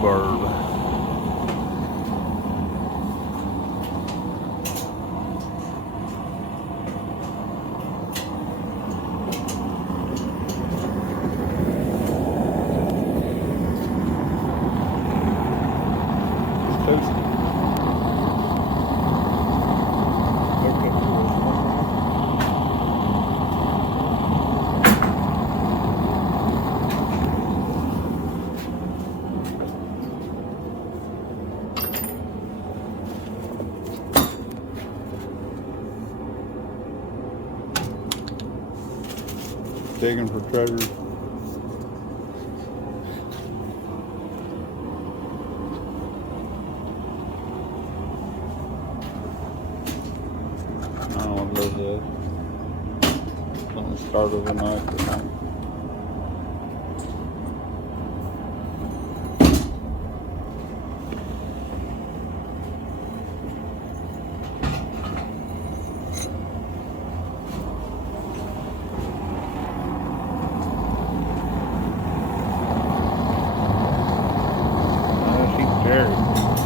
rhubarb. It's toasty. Digging for treasure. I don't know what those is. On the start of the knife or something. She's Jerry.